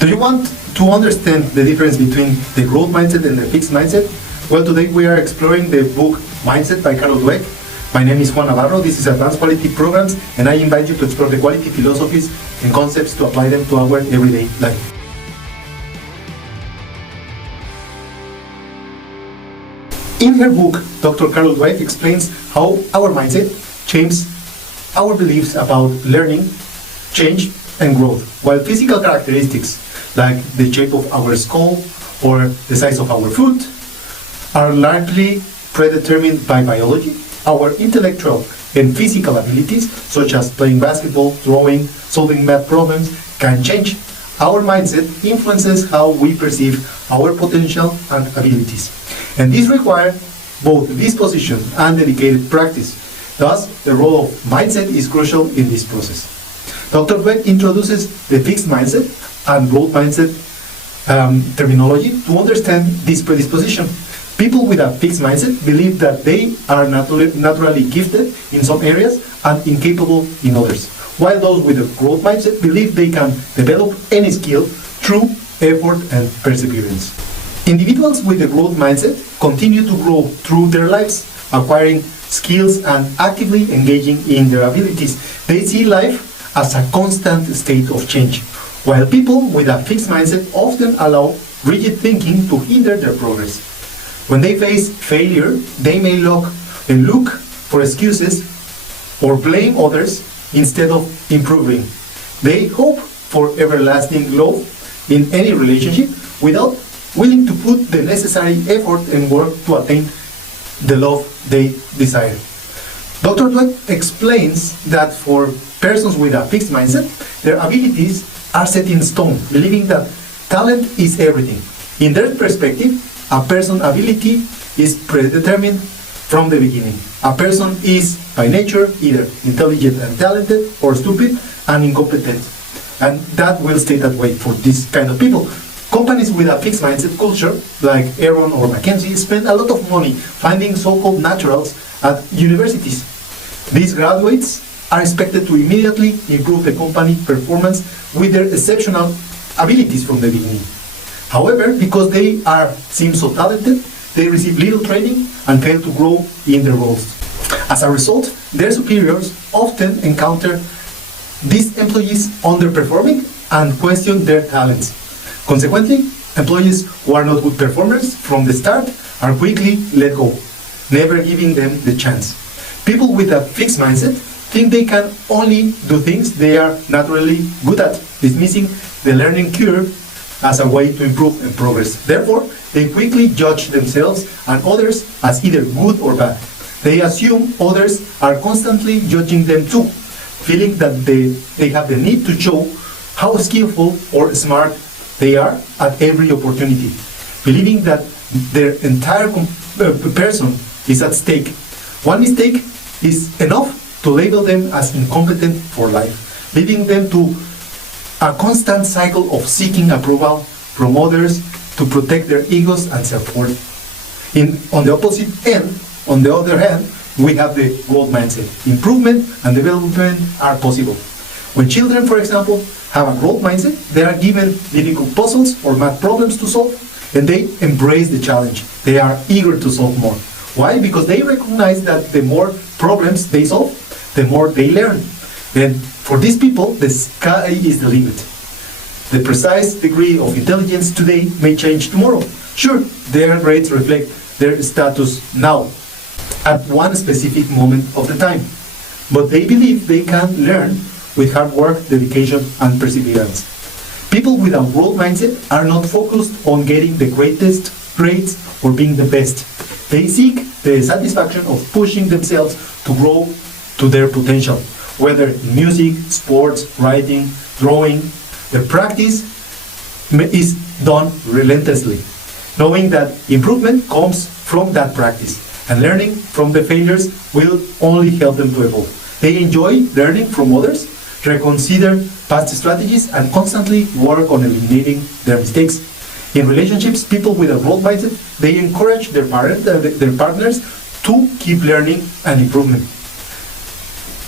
Do you want to understand the difference between the growth mindset and the fixed mindset? Well, today we are exploring the book Mindset by Carol Dweck. My name is Juan Navarro, this is Advanced Quality Programs, and I invite you to explore the quality philosophies and concepts to apply them to our everyday life. In her book, Dr. Carol Dweck explains how our mindset changes our beliefs about learning, change, and growth, while physical characteristics like the shape of our skull or the size of our foot are largely predetermined by biology. Our intellectual and physical abilities, such as playing basketball, drawing, solving math problems, can change. Our mindset influences how we perceive our potential and abilities. And this requires both disposition and dedicated practice. Thus, the role of mindset is crucial in this process. Dr. Dweck introduces the fixed mindset and growth mindset terminology to understand this predisposition. People with a fixed mindset believe that they are naturally gifted in some areas and incapable in others, while those with a growth mindset believe they can develop any skill through effort and perseverance. Individuals with a growth mindset continue to grow through their lives, acquiring skills and actively engaging in their abilities. They see life as a constant state of change, while people with a fixed mindset often allow rigid thinking to hinder their progress. When they face failure, they may look for excuses or blame others instead of improving. They hope for everlasting love in any relationship without willing to put the necessary effort and work to attain the love they desire. Dr. Dweck explains that for persons with a fixed mindset, their abilities are set in stone, believing that talent is everything. In their perspective, a person's ability is predetermined from the beginning. A person is, by nature, either intelligent and talented or stupid and incompetent. And that will stay that way for this kind of people. Companies with a fixed mindset culture, like Aaron or McKinsey, spend a lot of money finding so-called naturals at universities. These graduates are expected to immediately improve the company performance with their exceptional abilities from the beginning. However, because they seem so talented, they receive little training and fail to grow in their roles. As a result, their superiors often encounter these employees underperforming and question their talents. Consequently, employees who are not good performers from the start are quickly let go, never giving them the chance. People with a fixed mindset think they can only do things they are naturally good at, dismissing the learning curve as a way to improve and progress. Therefore, they quickly judge themselves and others as either good or bad. They assume others are constantly judging them too, feeling that they have the need to show how skillful or smart they are at every opportunity, believing that their entire person is at stake. One mistake is enough to label them as incompetent for life, leading them to a constant cycle of seeking approval from others to protect their egos and self-worth. On the opposite end, on the other hand, we have the growth mindset. Improvement and development are possible. When children, for example, have a growth mindset, they are given difficult puzzles or math problems to solve, and they embrace the challenge. They are eager to solve more. Why? Because they recognize that the more problems they solve, the more they learn. And for these people, the sky is the limit. The precise degree of intelligence today may change tomorrow. Sure, their grades reflect their status now, at one specific moment of the time. But they believe they can learn with hard work, dedication, and perseverance. People with a growth mindset are not focused on getting the greatest grades or being the best. They seek the satisfaction of pushing themselves to grow to their potential, whether in music, sports, writing, drawing. The practice is done relentlessly, knowing that improvement comes from that practice, and learning from the failures will only help them to evolve. They enjoy learning from others, reconsider past strategies, and constantly work on eliminating their mistakes. In relationships, people with a growth mindset, they encourage their partners to keep learning and improvement.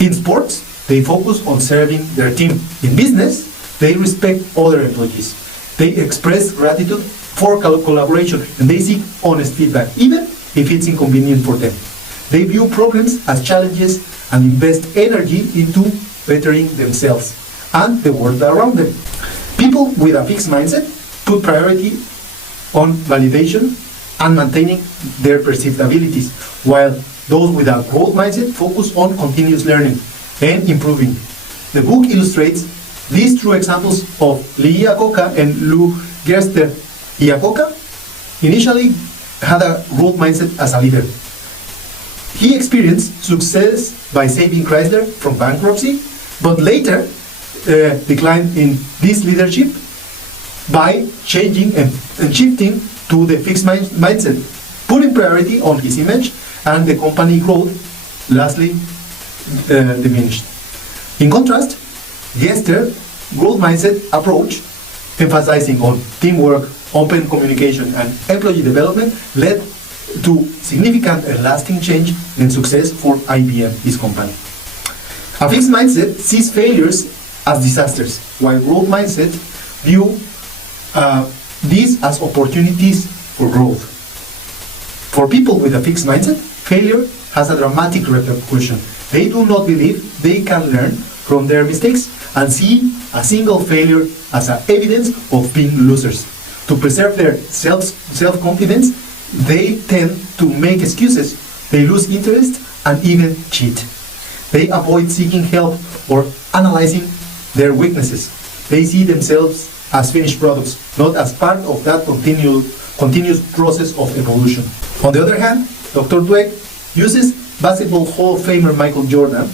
In sports, they focus on serving their team. In business, they respect other employees. They express gratitude for collaboration, and they seek honest feedback, even if it's inconvenient for them. They view problems as challenges and invest energy into bettering themselves and the world around them. People with a fixed mindset put priority on validation and maintaining their perceived abilities, while those with a growth mindset focus on continuous learning and improving. The book illustrates these true examples of Lee Iacocca and Lou Gerster. Iacocca initially had a growth mindset as a leader. He experienced success by saving Chrysler from bankruptcy, but later declined in this leadership by changing and shifting to the fixed mindset, putting priority on his image, and the company growth lastly diminished. In contrast, Gester's growth mindset approach, emphasizing on teamwork, open communication, and employee development, led to significant and lasting change and success for IBM, his company. A fixed mindset sees failures as disasters, while growth mindset view these as opportunities for growth. For people with a fixed mindset, failure has a dramatic repercussion. They do not believe they can learn from their mistakes and see a single failure as an evidence of being losers. To preserve their self-confidence, they tend to make excuses, they lose interest, and even cheat. They avoid seeking help or analyzing their weaknesses. They see themselves as finished products, not as part of that continuous process of evolution. On the other hand, Dr. Dweck uses basketball Hall of Famer Michael Jordan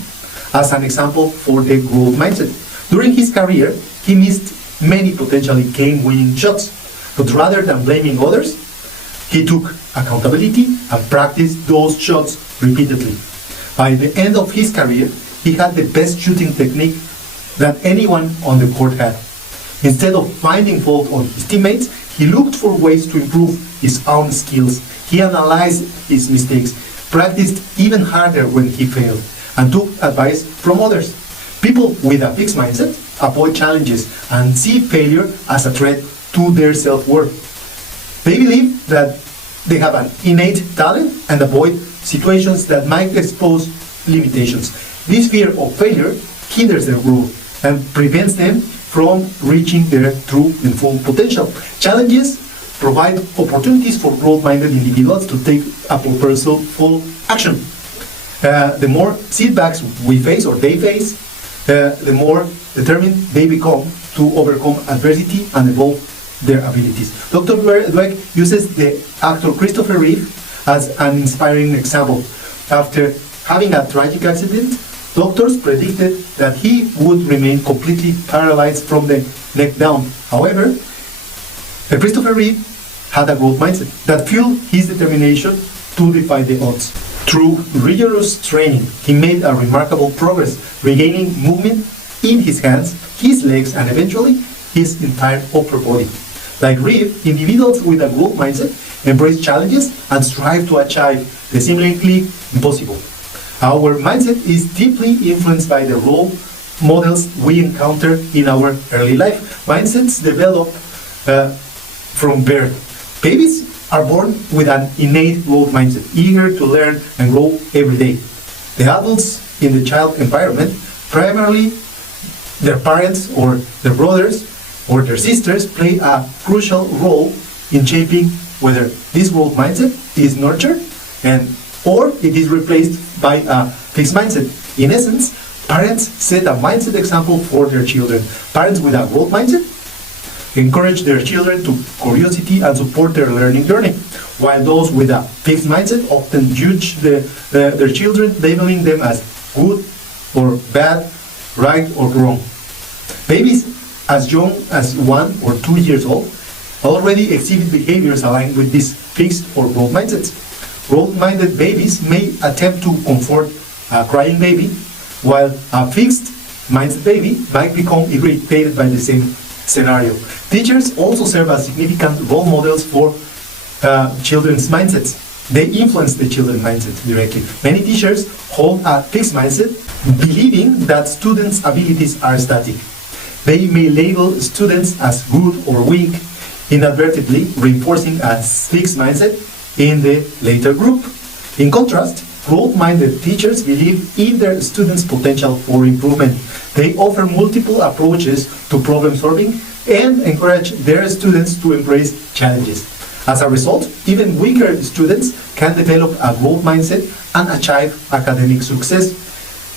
as an example for the growth mindset. During his career, he missed many potentially game-winning shots, but rather than blaming others, he took accountability and practiced those shots repeatedly. By the end of his career, he had the best shooting technique that anyone on the court had. Instead of finding fault on his teammates, he looked for ways to improve his own skills. He analyzed his mistakes, practiced even harder when he failed, and took advice from others. People with a fixed mindset avoid challenges and see failure as a threat to their self-worth. They believe that they have an innate talent and avoid situations that might expose limitations. This fear of failure hinders their growth and prevents them from reaching their true and full potential. Challenges provide opportunities for growth-minded individuals to take a purposeful action. The more setbacks we face or they face, the more determined they become to overcome adversity and evolve their abilities. Dr. Dweck uses the actor Christopher Reeve as an inspiring example. After having a tragic accident, doctors predicted that he would remain completely paralyzed from the neck down. However, Christopher Reeve had a growth mindset that fueled his determination to defy the odds. Through rigorous training, he made a remarkable progress, regaining movement in his hands, his legs, and eventually his entire upper body. Like Reeve, individuals with a growth mindset embrace challenges and strive to achieve the seemingly impossible. Our mindset is deeply influenced by the role models we encounter in our early life. Mindsets develop from birth. Babies are born with an innate growth mindset, eager to learn and grow every day. The adults in the child environment, primarily their parents or their brothers or their sisters, play a crucial role in shaping whether this growth mindset is nurtured or it is replaced by a fixed mindset. In essence, parents set a mindset example for their children. Parents with a growth mindset encourage their children to curiosity and support their learning journey, while those with a fixed mindset often judge their children, labeling them as good or bad, right or wrong. Babies as young as 1 or 2 years old already exhibit behaviors aligned with these fixed or growth mindsets. Growth-minded babies may attempt to comfort a crying baby, while a fixed mindset baby might become irritated by the same scenario. Teachers also serve as significant role models for children's mindsets. They influence the children's mindset directly. Many teachers hold a fixed mindset, believing that students' abilities are static. They may label students as good or weak, inadvertently reinforcing a fixed mindset in the later group. In contrast, growth-minded teachers believe in their students' potential for improvement. They offer multiple approaches to problem solving and encourage their students to embrace challenges. As a result, even weaker students can develop a growth mindset and achieve academic success,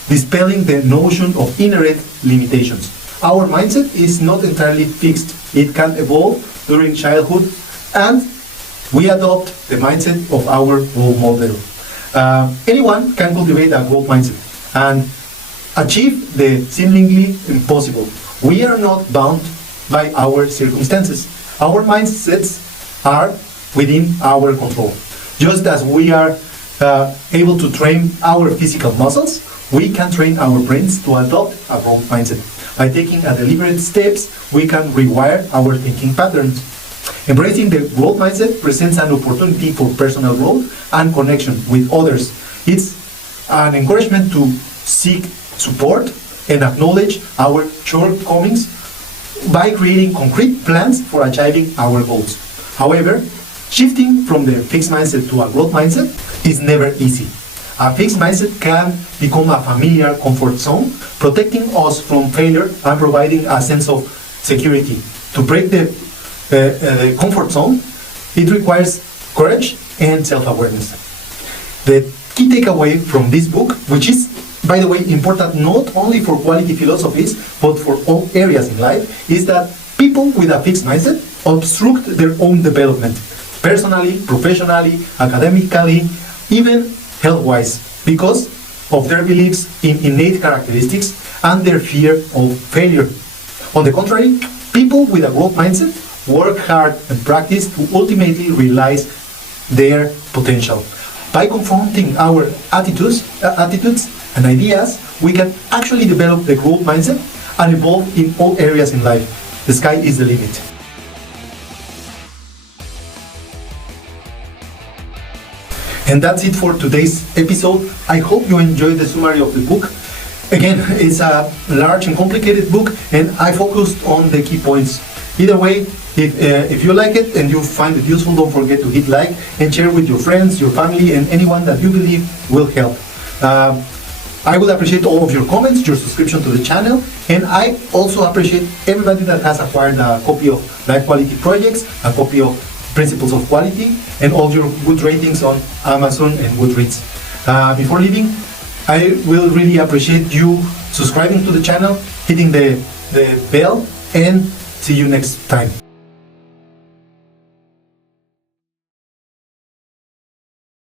dispelling the notion of inherent limitations. Our mindset is not entirely fixed. It can evolve during childhood, and we adopt the mindset of our role model. Anyone can cultivate a growth mindset and achieve the seemingly impossible. We are not bound by our circumstances. Our mindsets are within our control. Just as we are able to train our physical muscles, we can train our brains to adopt a growth mindset. By taking a deliberate steps, we can rewire our thinking patterns. Embracing the growth mindset presents an opportunity for personal growth and connection with others. It's an encouragement to seek support and acknowledge our shortcomings by creating concrete plans for achieving our goals. However, shifting from the fixed mindset to a growth mindset is never easy. A fixed mindset can become a familiar comfort zone, protecting us from failure and providing a sense of security. To break the comfort zone, it requires courage and self-awareness. The key takeaway from this book, which is, by the way, important not only for quality philosophies, but for all areas in life, is that people with a fixed mindset obstruct their own development, personally, professionally, academically, even health-wise, because of their beliefs in innate characteristics and their fear of failure. On the contrary, people with a growth mindset work hard and practice to ultimately realize their potential. By confronting our attitudes and ideas, we can actually develop the growth mindset and evolve in all areas in life. The sky is the limit. And that's it for today's episode. I hope you enjoyed the summary of the book. Again, it's a large and complicated book, and I focused on the key points. Either way, if you like it and you find it useful, don't forget to hit like and share with your friends, your family, and anyone that you believe will help. I would appreciate all of your comments, your subscription to the channel, and I also appreciate everybody that has acquired a copy of Life Quality Projects, a copy of Principles of Quality, and all your good ratings on Amazon and Goodreads. Before leaving, I will really appreciate you subscribing to the channel, hitting the bell, and see you next time.